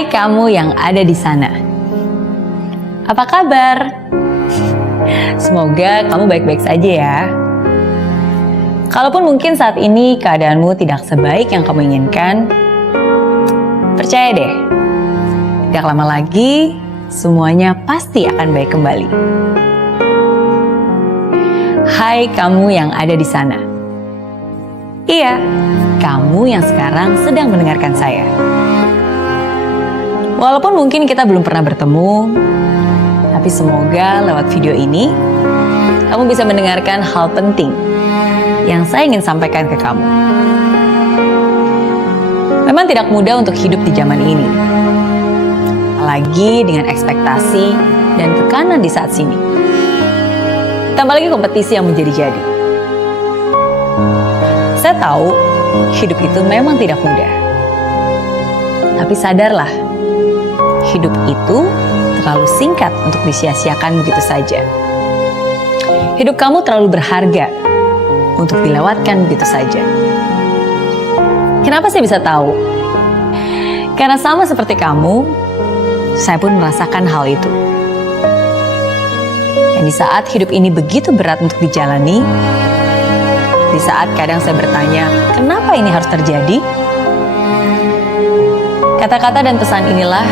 Hai kamu yang ada di sana. Apa kabar? Semoga kamu baik-baik saja ya. Kalaupun mungkin saat ini keadaanmu tidak sebaik yang kamu inginkan, percaya deh, tidak lama lagi semuanya pasti akan baik kembali. Hai kamu yang ada di sana. Iya, kamu yang sekarang sedang mendengarkan saya. Walaupun mungkin kita belum pernah bertemu, tapi semoga lewat video ini, kamu bisa mendengarkan hal penting yang saya ingin sampaikan ke kamu. Memang tidak mudah untuk hidup di zaman ini, apalagi dengan ekspektasi dan tekanan di saat sini. Tambah lagi kompetisi yang menjadi-jadi. Saya tahu hidup itu memang tidak mudah. Tapi sadarlah, hidup itu terlalu singkat untuk disia-siakan begitu saja. Hidup kamu terlalu berharga untuk dilewatkan begitu saja. Kenapa saya bisa tahu? Karena sama seperti kamu, saya pun merasakan hal itu. Dan di saat hidup ini begitu berat untuk dijalani, di saat kadang saya bertanya, kenapa ini harus terjadi? Kata-kata dan pesan inilah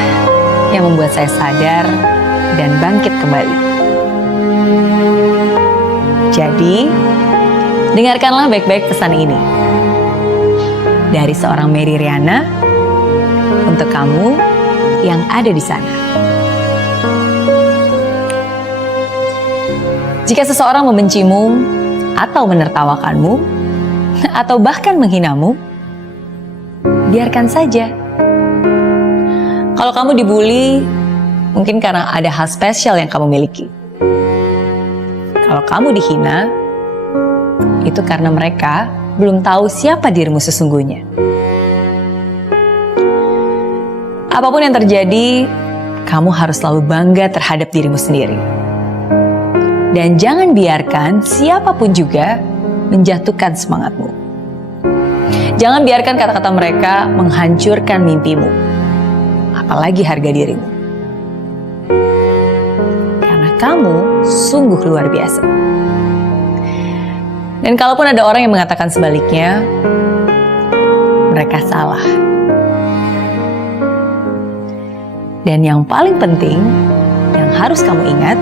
yang membuat saya sadar dan bangkit kembali. Jadi, dengarkanlah baik-baik pesan ini. Dari seorang Mary Riana, untuk kamu yang ada di sana. Jika seseorang membencimu, atau menertawakanmu, atau bahkan menghinamu, biarkan saja. Kalau kamu dibully, mungkin karena ada hal spesial yang kamu miliki. Kalau kamu dihina, itu karena mereka belum tahu siapa dirimu sesungguhnya. Apapun yang terjadi, kamu harus selalu bangga terhadap dirimu sendiri. Dan jangan biarkan siapapun juga menjatuhkan semangatmu. Jangan biarkan kata-kata mereka menghancurkan mimpimu, apalagi harga dirimu. Karena kamu sungguh luar biasa. Dan kalaupun ada orang yang mengatakan sebaliknya, mereka salah. Dan yang paling penting, yang harus kamu ingat,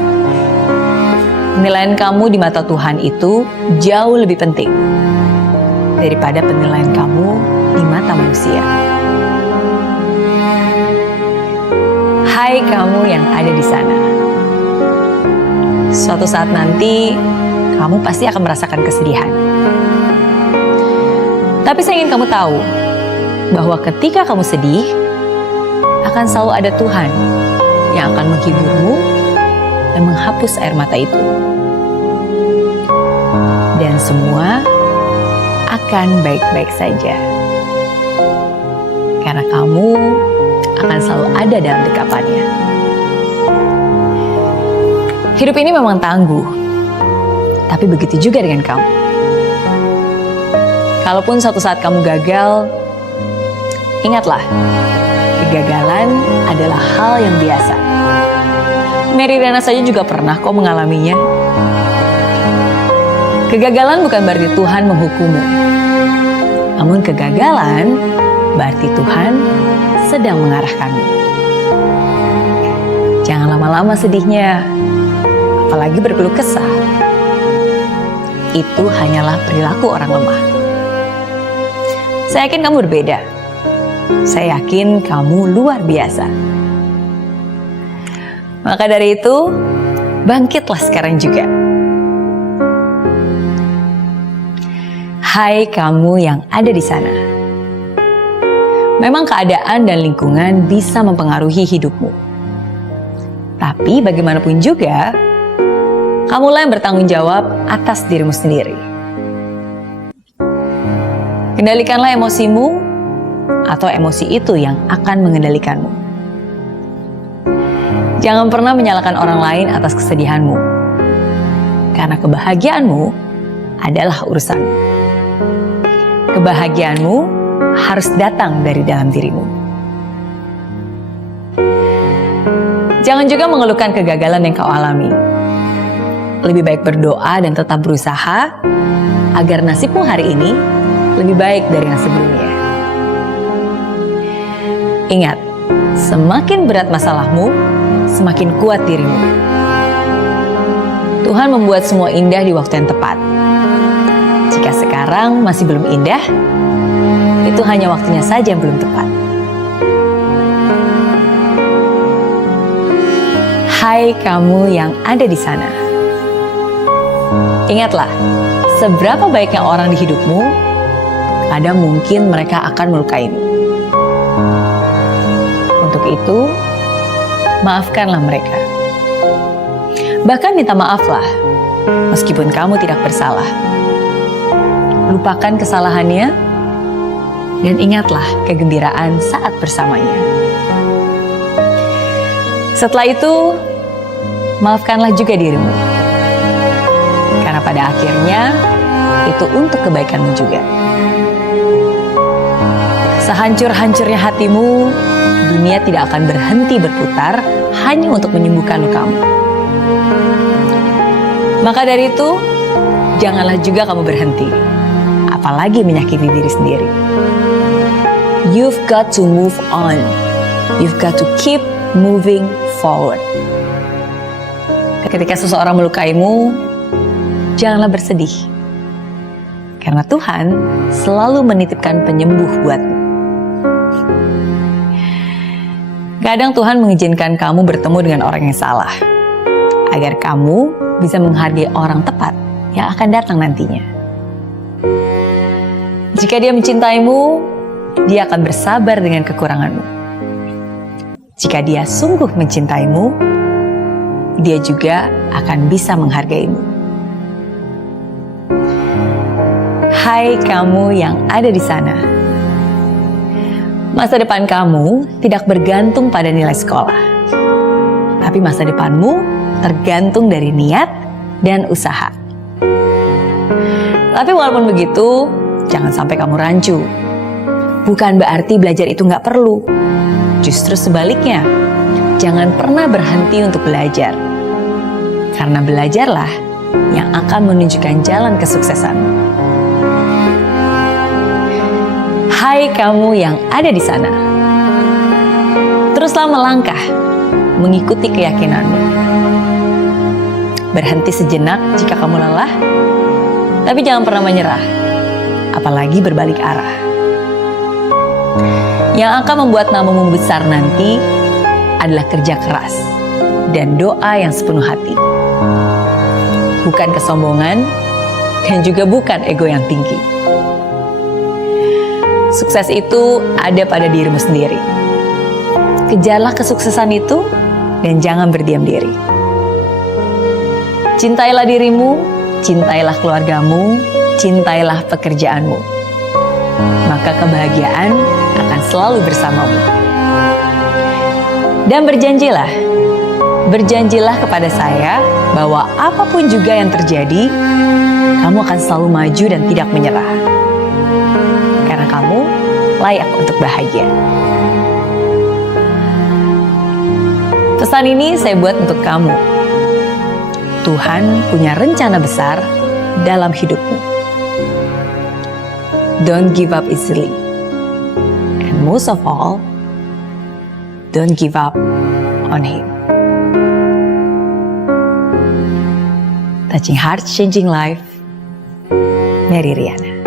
penilaian kamu di mata Tuhan itu jauh lebih penting daripada penilaian kamu di mata manusia. Hai kamu yang ada di sana. Suatu saat nanti, kamu pasti akan merasakan kesedihan. Tapi saya ingin kamu tahu bahwa ketika kamu sedih, akan selalu ada Tuhan yang akan menghiburmu dan menghapus air mata itu. Dan semua akan baik-baik saja. Karena kamu akan selalu ada dalam dekapannya. Hidup ini memang tangguh, tapi begitu juga dengan kamu. Kalaupun suatu saat kamu gagal, ingatlah, kegagalan adalah hal yang biasa. Mary Riana saja juga pernah kok mengalaminya. Kegagalan bukan berarti Tuhan menghukummu. Namun kegagalan berarti Tuhan sedang mengarahkanmu. Jangan lama-lama sedihnya, apalagi berkeluh kesah. Itu hanyalah perilaku orang lemah. Saya yakin kamu berbeda. Saya yakin kamu luar biasa. Maka dari itu, bangkitlah sekarang juga. Hai kamu yang ada di sana. Memang keadaan dan lingkungan bisa mempengaruhi hidupmu. Tapi bagaimanapun juga, kamulah yang bertanggung jawab atas dirimu sendiri. Kendalikanlah emosimu, atau emosi itu yang akan mengendalikanmu. Jangan pernah menyalahkan orang lain atas kesedihanmu, karena kebahagiaanmu adalah urusanmu. Kebahagiaanmu harus datang dari dalam dirimu. Jangan juga mengeluhkan kegagalan yang kau alami. Lebih baik berdoa dan tetap berusaha agar nasibmu hari ini lebih baik dari yang sebelumnya. Ingat, semakin berat masalahmu, semakin kuat dirimu. Tuhan membuat semua indah di waktu yang tepat. Jika sekarang masih belum indah, itu hanya waktunya saja yang belum tepat. Hai kamu yang ada di sana. Ingatlah, seberapa baiknya orang di hidupmu, kadang mungkin mereka akan melukaimu. Untuk itu, maafkanlah mereka. Bahkan minta maaflah, meskipun kamu tidak bersalah. Lupakan kesalahannya, dan ingatlah kegembiraan saat bersamanya. Setelah itu, maafkanlah juga dirimu. Karena pada akhirnya, itu untuk kebaikanmu juga. Sehancur-hancurnya hatimu, dunia tidak akan berhenti berputar hanya untuk menyembuhkan lukamu. Maka dari itu, janganlah juga kamu berhenti, apalagi menyakiti diri sendiri. You've got to move on. You've got to keep moving forward. Ketika seseorang melukaimu, janganlah bersedih. Karena Tuhan selalu menitipkan penyembuh buatmu. Kadang Tuhan mengizinkan kamu bertemu dengan orang yang salah, agar kamu bisa menghargai orang tepat yang akan datang nantinya. Jika dia mencintaimu, dia akan bersabar dengan kekuranganmu. Jika dia sungguh mencintaimu, dia juga akan bisa menghargaimu. Hai kamu yang ada di sana. Masa depan kamu tidak bergantung pada nilai sekolah. Tapi masa depanmu tergantung dari niat dan usaha. Tapi walaupun begitu, jangan sampai kamu rancu. Bukan berarti belajar itu nggak perlu. Justru sebaliknya, jangan pernah berhenti untuk belajar. Karena belajarlah yang akan menunjukkan jalan kesuksesan. Hai kamu yang ada di sana. Teruslah melangkah, mengikuti keyakinanmu. Berhenti sejenak jika kamu lelah, tapi jangan pernah menyerah, apalagi berbalik arah. Yang akan membuat namamu besar nanti adalah kerja keras dan doa yang sepenuh hati. Bukan kesombongan dan juga bukan ego yang tinggi. Sukses itu ada pada dirimu sendiri. Kejarlah kesuksesan itu dan jangan berdiam diri. Cintailah dirimu, cintailah keluargamu, cintailah pekerjaanmu. Maka kebahagiaan akan selalu bersamamu. Dan berjanjilah kepada saya bahwa apapun juga yang terjadi, kamu akan selalu maju dan tidak menyerah. Karena kamu layak untuk bahagia. Pesan ini saya buat untuk kamu. Tuhan punya rencana besar dalam hidupmu. Don't give up easily. And most of all, don't give up on Him. Touching hearts, changing life. Mary Riana.